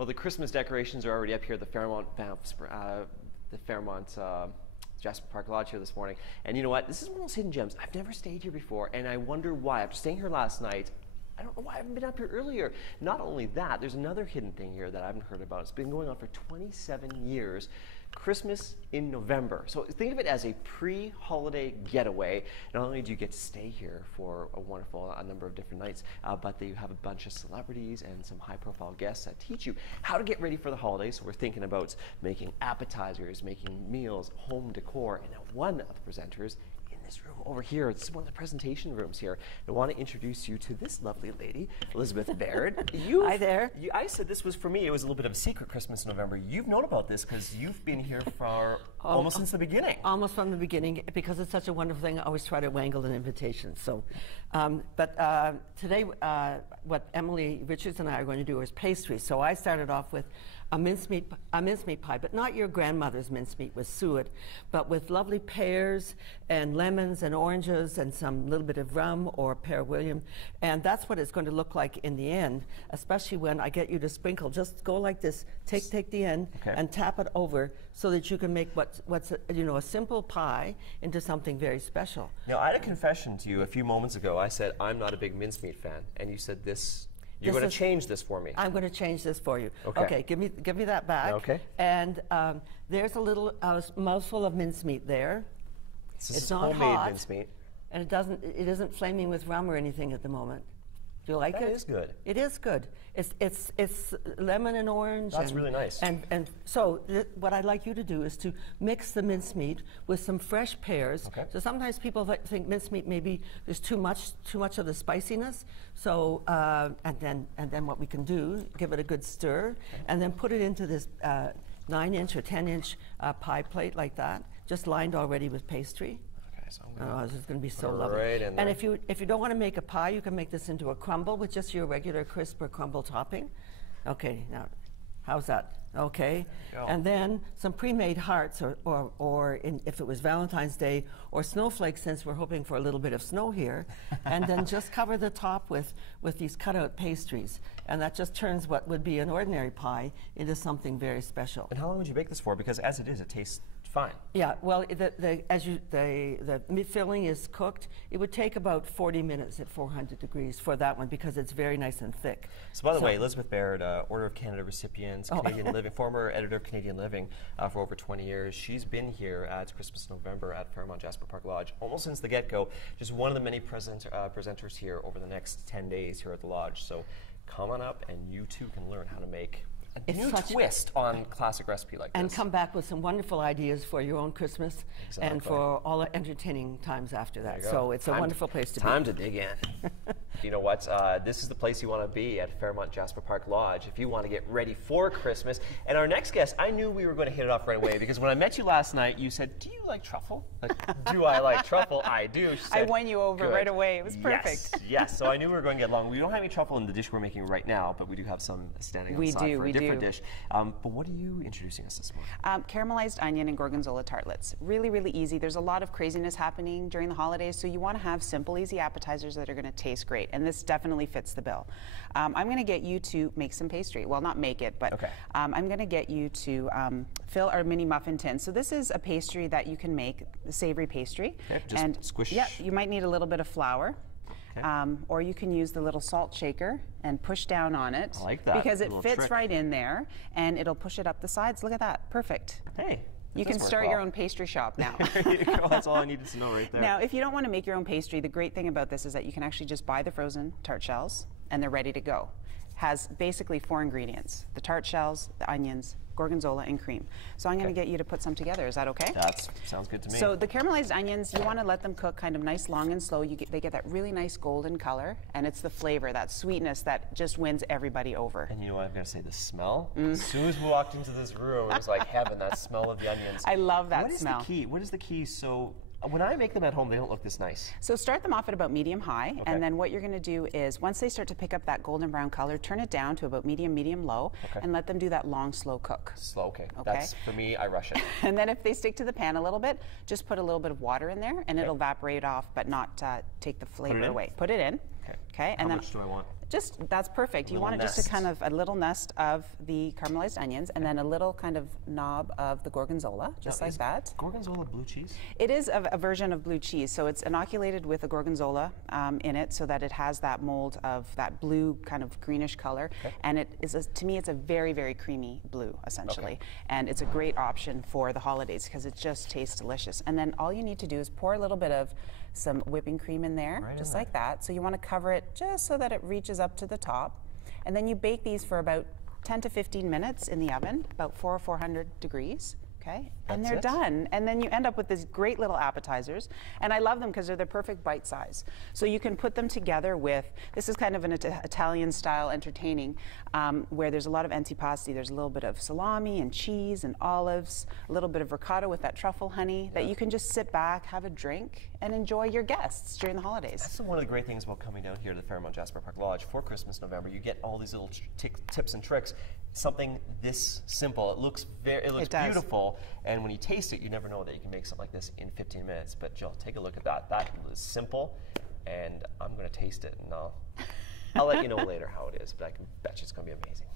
Well, the Christmas decorations are already up here at the Fairmont Jasper Park Lodge here this morning. And you know what? This is one of those hidden gems. I've never stayed here before, and I wonder why. After staying here last night, I don't know why I haven't been up here earlier. Not only that, there's another hidden thing here that I haven't heard about. It's been going on for 27 years. Christmas in November. So think of it as a pre-holiday getaway. Not only do you get to stay here for a number of different nights, but you have a bunch of celebrities and some high-profile guests that teach you how to get ready for the holidays. So we're thinking about making appetizers, making meals, home decor, and now one of the presenters in this room over here. This is one of the presentation rooms here. I want to introduce you to this lovely lady, Elizabeth Barrett. Hi there. I said this was, for me, it was a little bit of a secret Christmas in November. You've known about this because you've been here for almost since the beginning. Almost from the beginning, because it's such a wonderful thing. I always try to wangle an invitation. So, today, what Emily Richards and I are going to do is pastry. So I started off with a mincemeat pie, but not your grandmother's mincemeat with suet, but with lovely pears and lemons and oranges and some little bit of rum or pear William. And that's what it's going to look like in the end, especially when I get you to sprinkle. Just go like this, take the end and tap it over so that you can make what's a simple pie into something very special. Now, I had a confession to you a few moments ago. I said, I'm not a big mincemeat fan. And you said this. You're going to change this for me. I'm going to change this for you. Okay. Give me that back. Okay. And there's a little mouthful of mincemeat there. This it's is not homemade hot, mincemeat. And it isn't flaming with rum or anything at the moment. Do you like it? That is good. It is good. It's lemon and orange. That's really nice. And so what I'd like you to do is to mix the mincemeat with some fresh pears. Okay. So sometimes people think mincemeat maybe there's too much of the spiciness. So and then what we can do, give it a good stir, and then put it into this 9-inch or 10-inch pie plate like that, just lined already with pastry. So this is going to be so lovely. And if you don't want to make a pie, you can make this into a crumble with just your regular crisp or crumble topping. Okay, now, how's that? Okay, and then some pre-made hearts, or if it was Valentine's Day, or snowflakes, since we're hoping for a little bit of snow here, and then just cover the top with these cut-out pastries, and that just turns what would be an ordinary pie into something very special. And how long would you bake this for? Because as it is, it tastes fine. Yeah, well, the filling is cooked. It would take about 40 minutes at 400 degrees for that one because it's very nice and thick. So by the way, Elizabeth Barrett, Order of Canada recipient, Canadian Living, former editor of Canadian Living for over 20 years. She's been here at Christmas November at Fairmont Jasper Park Lodge almost since the get-go. Just one of the many presenters here over the next 10 days here at the Lodge. So come on up and you too can learn how to make a new twist on classic recipe like this. And come back with some wonderful ideas for your own Christmas and for all the entertaining times after that. So it's a wonderful place to be. Time to dig in. You know what? This is the place you want to be at Fairmont Jasper Park Lodge if you want to get ready for Christmas. And our next guest, I knew we were going to hit it off right away because when I met you last night, you said, "Do you like truffle?" Like, do I like truffle? I do. She said, I won you over right away. It was perfect. Yes. So I knew we were going to get along. We don't have any truffle in the dish we're making right now, but we do have some standing on the side for a different dish. But what are you introducing us this morning? Caramelized onion and Gorgonzola tartlets. Really, really easy. There's a lot of craziness happening during the holidays, so you want to have simple, easy appetizers that are going to taste great, and this definitely fits the bill. I'm going to get you to make some pastry. Well, not make it, but I'm going to get you to fill our mini muffin tin. So this is a pastry that you can make, the savory pastry. Okay, just squish. Yeah, you might need a little bit of flour. Or you can use the little salt shaker and push down on it. I like that. Because it fits right in there and it'll push it up the sides. Look at that. Perfect. Hey. You can start your own pastry shop now. There you go. That's all I needed to know right there. Now, if you don't want to make your own pastry, the great thing about this is that you can actually just buy the frozen tart shells and they're ready to go. Has basically 4 ingredients: the tart shells, the onions, Gorgonzola, and cream. So I'm going to get you to put some together. Is that okay? That sounds good to me. So the caramelized onions, you want to let them cook kind of nice, long and slow. They get that really nice golden color, and it's the flavor, that sweetness that just wins everybody over. And you know what, I've got to say, the smell. As soon as we walked into this room, it was like heaven, that smell of the onions. I love that smell. What is the key? What is the key? So when I make them at home, they don't look this nice. So start them off at about medium-high, and then what you're going to do is once they start to pick up that golden brown color, turn it down to about medium-low, and let them do that long, slow cook. Slow, okay. That's, for me, I rush it. And then if they stick to the pan a little bit, just put a little bit of water in there, and it'll evaporate off, but not take the flavor away. Put it in. Okay. And How much do I want? That's perfect. You want it just to kind of a little nest of the caramelized onions and then a little kind of knob of the gorgonzola, just like that. Gorgonzola blue cheese? It is a version of blue cheese, so it's inoculated with a gorgonzola in it so that it has that mold of that blue kind of greenish color. And it is, to me, it's a very, very creamy blue, essentially. And it's a great option for the holidays because it just tastes delicious. And then all you need to do is pour a little bit of some whipping cream in there, just like that. So you want to cover it just so that it reaches up to the top. And then you bake these for about 10 to 15 minutes in the oven, about 400 degrees. Okay, and they're done. And then you end up with these great little appetizers. And I love them because they're the perfect bite size. So you can put them together with, this is kind of an Italian style entertaining where there's a lot of antipasti. There's a little bit of salami and cheese and olives, a little bit of ricotta with that truffle honey that you can just sit back, have a drink, and enjoy your guests during the holidays. That's one of the great things about coming down here to the Fairmont Jasper Park Lodge for Christmas, November. You get all these little tips and tricks. Something this simple. It looks beautiful, and when you taste it, you never know that you can make something like this in 15 minutes. But Jill, take a look at that. That is simple, and I'm going to taste it, and I'll let you know later how it is. But I can bet you it's going to be amazing.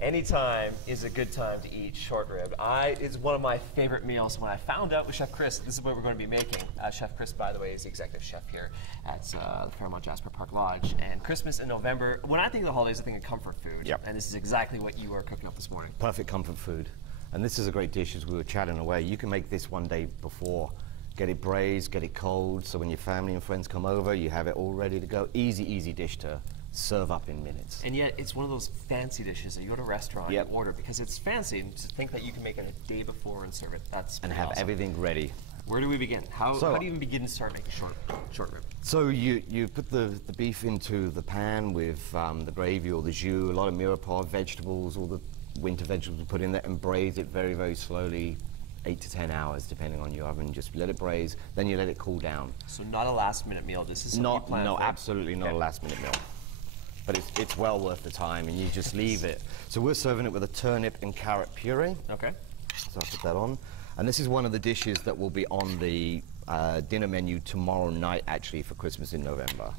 Anytime is a good time to eat short rib. It's one of my favorite meals. When I found out with Chef Chris, this is what we're going to be making. Chef Chris, by the way, is the executive chef here at the Fairmont Jasper Park Lodge. And Christmas in November, when I think of the holidays, I think of comfort food. Yep. And this is exactly what you are cooking up this morning. Perfect comfort food. And this is a great dish as we were chatting away. You can make this one day before. Get it braised, get it cold, so when your family and friends come over, you have it all ready to go. Easy, easy dish to serve up in minutes. And yet, it's one of those fancy dishes that you go to a restaurant and order because it's fancy. And to think that you can make it a day before and serve it, that's and have awesome. Everything ready. Where do we begin? How do you even begin to start making short rib? So you put the beef into the pan with the gravy or the jus, a lot of mirepoix, vegetables, all the winter vegetables put in there, and braise it very, very slowly, 8 to 10 hours, depending on your oven. Just let it braise, then you let it cool down. So not a last-minute meal. This is something you plan for? Absolutely not a last-minute meal. But it's well worth the time, and you just leave it. So we're serving it with a turnip and carrot puree. Okay. So I'll put that on. And this is one of the dishes that will be on the dinner menu tomorrow night, actually, for Christmas in November.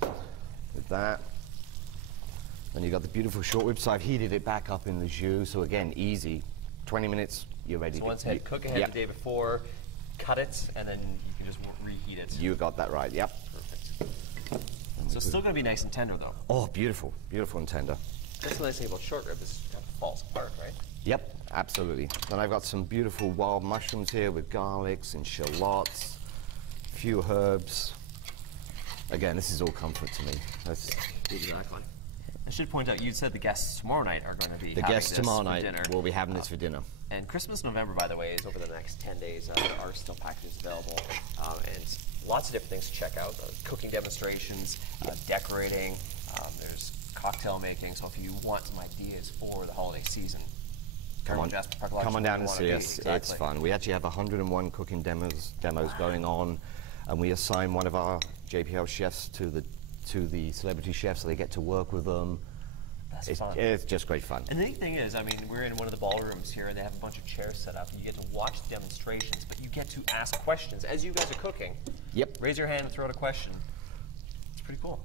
With that. Then you've got the beautiful short rib. So I've heated it back up in the jus. So again, easy. 20 minutes, you're ready to once cook ahead the day before, cut it, and then you can just reheat it. You got that right, yep. Perfect. So it's still going to be nice and tender, though. Oh, beautiful. Beautiful and tender. That's the nice thing about short rib, is it kind of falls apart, right? Yep, absolutely. Then I've got some beautiful wild mushrooms here with garlics and shallots, a few herbs. Again, this is all comfort to me. Exactly. I should point out, you said the guests tomorrow night are going to be the having guests this tomorrow for night dinner. will be having this for dinner. And Christmas November, by the way, is over the next 10 days. There are still packages available, and lots of different things to check out. Cooking demonstrations, decorating, there's cocktail making. So if you want some ideas for the holiday season, Come on down and see us. Exactly. It's fun. We actually have 101 cooking demos going on, and we assign one of our JPL chefs to the celebrity chefs, so they get to work with them. That's fun. It's just great fun. And the neat thing is, I mean, we're in one of the ballrooms here, and they have a bunch of chairs set up, and you get to watch the demonstrations, but you get to ask questions as you guys are cooking. Yep. Raise your hand and throw out a question. It's pretty cool.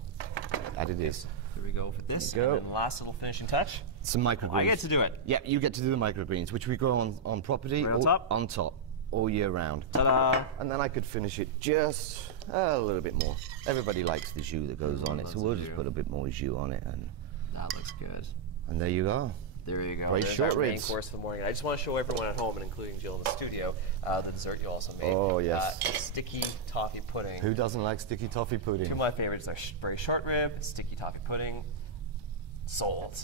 That it is. Here we go with this, There you go. and then last little finishing touch. Some microgreens. I get to do it. Yeah, you get to do the microgreens, which we grow on property. Right on top? On top, all year round. Ta-da! And then I could finish it just a little bit more. Everybody likes the jus that goes on it, so we'll just put a bit more jus on it. That looks good. And there you go. There you go. Great There's short our main ribs. course for the morning. I just want to show everyone at home, and including Jill in the studio, the dessert you also made. Oh, yes. Sticky toffee pudding. Who doesn't like sticky toffee pudding? Two of my favorites are very short rib, sticky toffee pudding. Sold.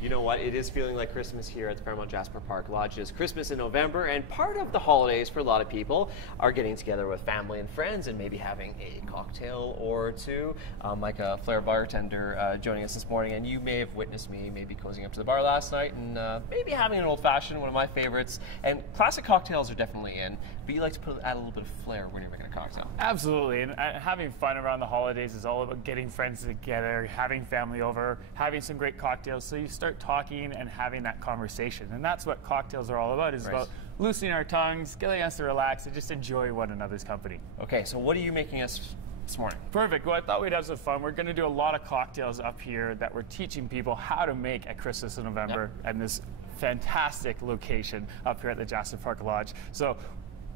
You know what? It is feeling like Christmas here at the Fairmont Jasper Park Lodge. It's Christmas in November, and part of the holidays for a lot of people are getting together with family and friends and maybe having a cocktail or two. Like a flair bartender joining us this morning, and you may have witnessed me maybe cozying up to the bar last night and maybe having an old-fashioned, one of my favorites. And classic cocktails are definitely in, but you like to add a little bit of flair when you're making a cocktail. Absolutely, and having fun around the holidays is all about getting friends together, having family over, having some great cocktails, so you start talking and having that conversation. And that's what cocktails are all about, is about loosening our tongues, getting us to relax and just enjoy one another's company. Okay, so what are you making us this morning? Perfect. Well, I thought we'd have some fun. We're going to do a lot of cocktails up here that we're teaching people how to make at Christmas in November and this fantastic location up here at the Jasper Park Lodge. So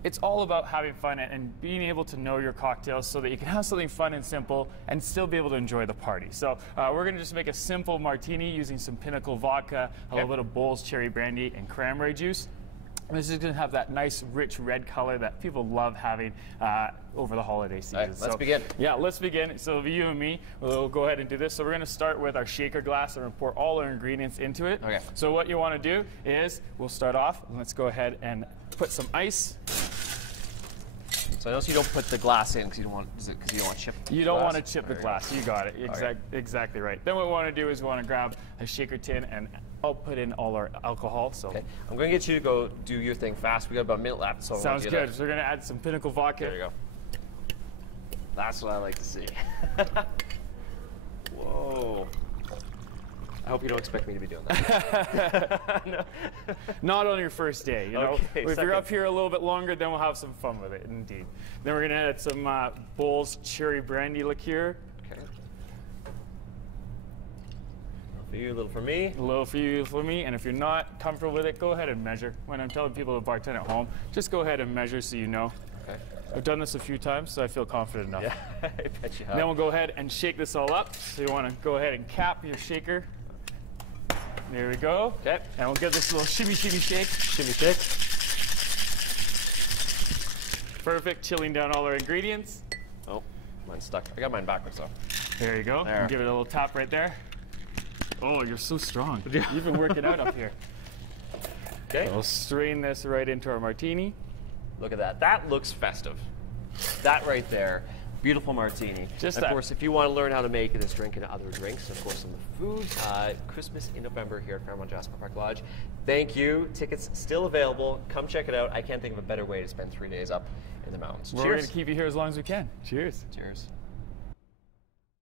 it's all about having fun and being able to know your cocktails so that you can have something fun and simple and still be able to enjoy the party. So we're going to just make a simple martini using some Pinnacle vodka, a little bit of Bowls cherry brandy, and cranberry juice. And this is going to have that nice, rich red color that people love having over the holiday season. All right, let's begin. Yeah, let's begin. So you and me, we'll go ahead and do this. So we're going to start with our shaker glass and pour all our ingredients into it. Okay. So what you want to do is we'll start off. And let's go ahead and put some ice. So I notice you don't put the glass in because you don't want, is it because you don't want to chip the glass? You don't want to chip the There you go. glass. You got it. Exactly right. Then what we want to do is we want to grab a shaker tin and I'll put in all our alcohol. So Okay. I'm going to get you to go do your thing fast. We got about a minute left. So sounds I'm gonna good. So we're going to add some Pinnacle vodka. There you go. That's what I like to see. Whoa. I hope you don't expect me to be doing that. No. Not on your first day, you know. Okay, If second. you're up here a little bit longer, then we'll have some fun with it, indeed. Then we're going to add some Bowls cherry brandy liqueur. Okay. A little for you, a little for me. A little for you, for me, and if you're not comfortable with it, go ahead and measure. When I'm telling people to bartend at home, just go ahead and measure so you know. Okay. I've done this a few times, so I feel confident enough. Yeah, I bet you have. Then we'll go ahead and shake this all up. So you want to go ahead and cap your shaker. There we go. Okay. And we'll give this a little shimmy, shimmy shake. Shimmy shake. Perfect, chilling down all our ingredients. Oh, mine's stuck. I got mine backwards though. There you go. There. And give it a little tap right there. Oh, you're so strong. You've been working out up here. Okay. We'll strain this right into our martini. Look at that. That looks festive. That right there. Beautiful martini. Just of that. course, if you want to learn how to make this drink and other drinks, of course, some of the food, Christmas in November here at Fairmont Jasper Park Lodge. Thank you. Tickets still available. Come check it out. I can't think of a better way to spend 3 days up in the mountains. We're Cheers. going to keep you here as long as we can. Cheers. Cheers.